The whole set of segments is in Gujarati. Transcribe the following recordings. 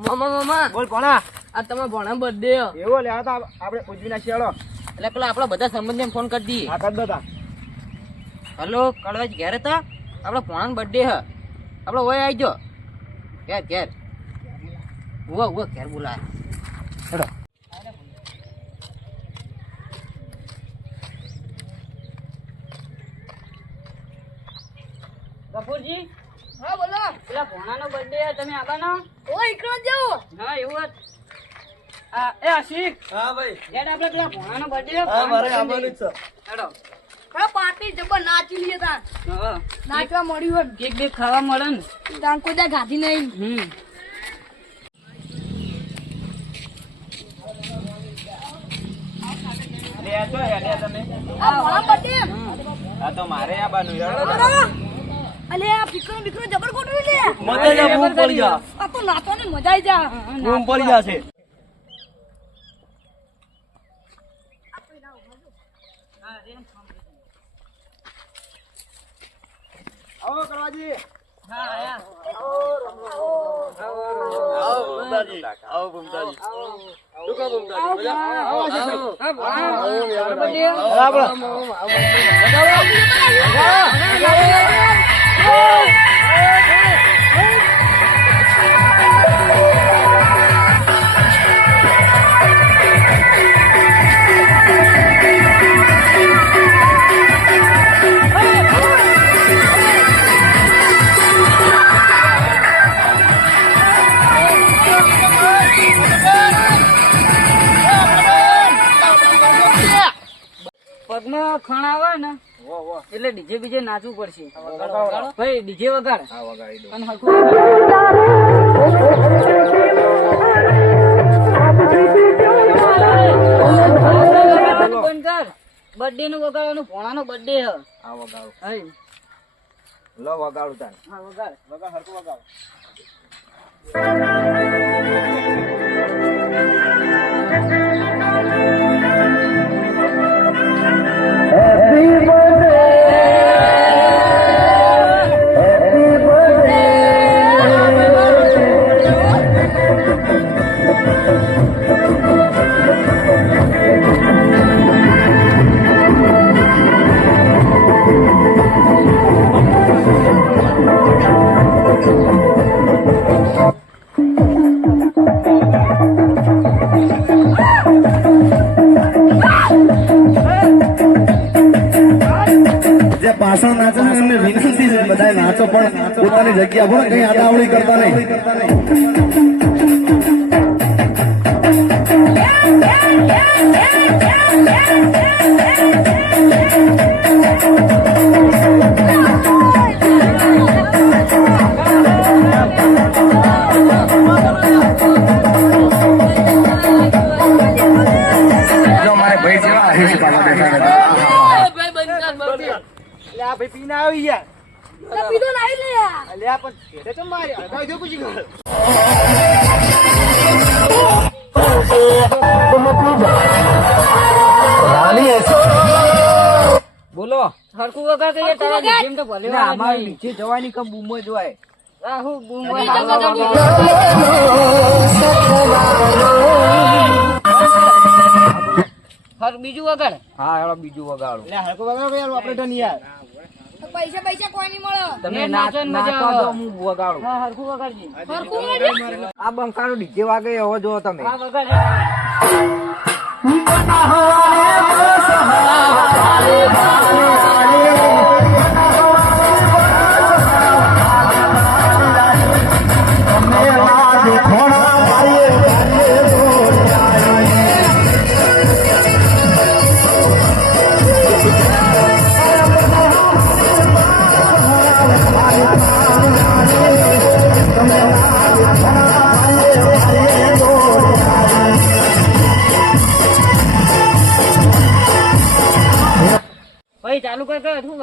મામા મામા. બોલ ભણા. આ તમારા ભણા બર્થડે એવો લે આ તો આપણે ઉજવી નાખીએ હાલો એટલે પેલા આપણા બધા સંબંધીને ફોન કરી દઈએ. હા કર દતા હલો કડવાજ ઘેર હતા? આપણા ભણાનો બર્થડે હ. આપણે ઓય આવી જો ઘેર ઘેર. ઉવા ઉવા ઘેર બોલાય હેડો કપૂરજી બોલો પેલા ભોણાનો બર્થડે તમે આવવાનો ઓ એકલો જાવ? હા એવું જ આ એ આશિક. હા ભાઈ. યાર આપણે પેલા ભોણાનો બર્થડે હા મારે આવવાનું છે. હેડો. હા પાર્ટી જબર નાચી લઈએ તા હા. નાચવા મળ્યું હોય કેક બેક ખાવા મળે ને. તાન કોઈ દા ગાધી નહીં. હમ. આ જો હેડે તમે. આ ભણા બર્થડે આ તો મારે આવવાનું યાર અલે આ ફિકરો બીકરો જબર ગોઠવી લે મજા જા બૂમ પડી જા. આ તો ને મજા આવી જા. બૂમ પડી જા છે. આવો કરવાજી. હા આયા. આવો બુમતાજી આવો આવો શું કહો બુમતાજી મજા? આવો. આવો આવો આવો આવો. બરાબર. પગમાં ખણ આવે ને એટલે ડીજે બીજે નાચવું પડશે. ભાઈ ડીજે વગાડ. અને બર્થડે નું વગાડવાનું ભોણાનો બર્થડે હ. હા વગાડો. હઈ. લો વગાડું તાન. હા વગાડ. વગાડ હરકું વગાડો. નાચે છે એમને વિનંતી છે બધા નાચો પણ પોતાની જગ્યા પર કઈ આડાવડી કરતા નહીં. જો મારે ભાઈ જેવા એટલે આ ભાઈ પીને આવી ગયા. અલે પીધો નાઈ લે યાર અલ્યા પણ ઘેરે તો મારી અડધા જો પૂછી ગયો બોલો. હરકુ વગર કે તારા. ડીજે તો ભલે ના અમારે નીચે જવાની કમ બૂમો જોવાય રાહુ બૂમ હર બીજું વગાડ? હા હેલો બીજું વગાડો. એટલે હરકો વગાડો યાર આપણે તો નહીં યાર પૈસા પૈસા કોઈ નહીં મળે. તમે નાચો મજા નાચવા હું વગાડું. હા હરખું વગાડજે. હરખું મળે આ બંકાનો ડીજે વાગે એવો જો તમે. હા વગાડ ભાઈ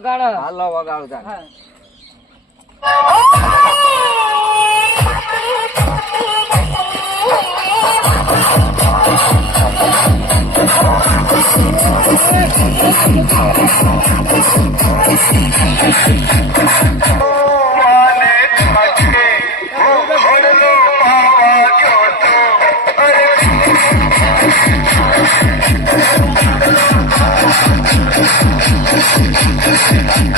વગાડ હાલો વગાડો તાન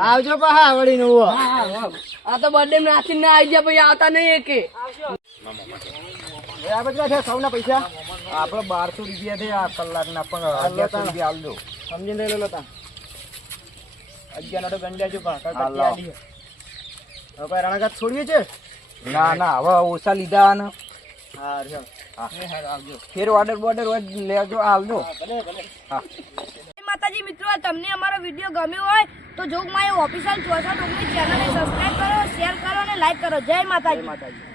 આવજો પા વળી નું આ તો બર્થડે માં નાચીને ના આવી ગયા પછી આવતા નહીં એકે. આ બધા છે સૌના પૈસા? આપણે બારસો રૂપિયા છે આ કલાકના પણ અગિયારસો રૂપિયા આલજો સમજીને લઈ લો તા અગિયાર તો ગંડ્યા જો પા હવે કઈ રણાઘાત છોડીએ છે? ના ના હવે ઓછા લીધા ને હા. આવજો. ફેર ઓર્ડર બોર્ડર હોય લેજો આવજો હા. મિત્રો તમને અમારો વીડિયો ગમ્યો હોય તો જોગમાં એ ઓફિશિયલ ચોસઠ ઓગણીસ ચેનલને સબસ્ક્રાઈબ કરો શેર કરો અને લાઈક કરો. જય માતાજી. માતાજી.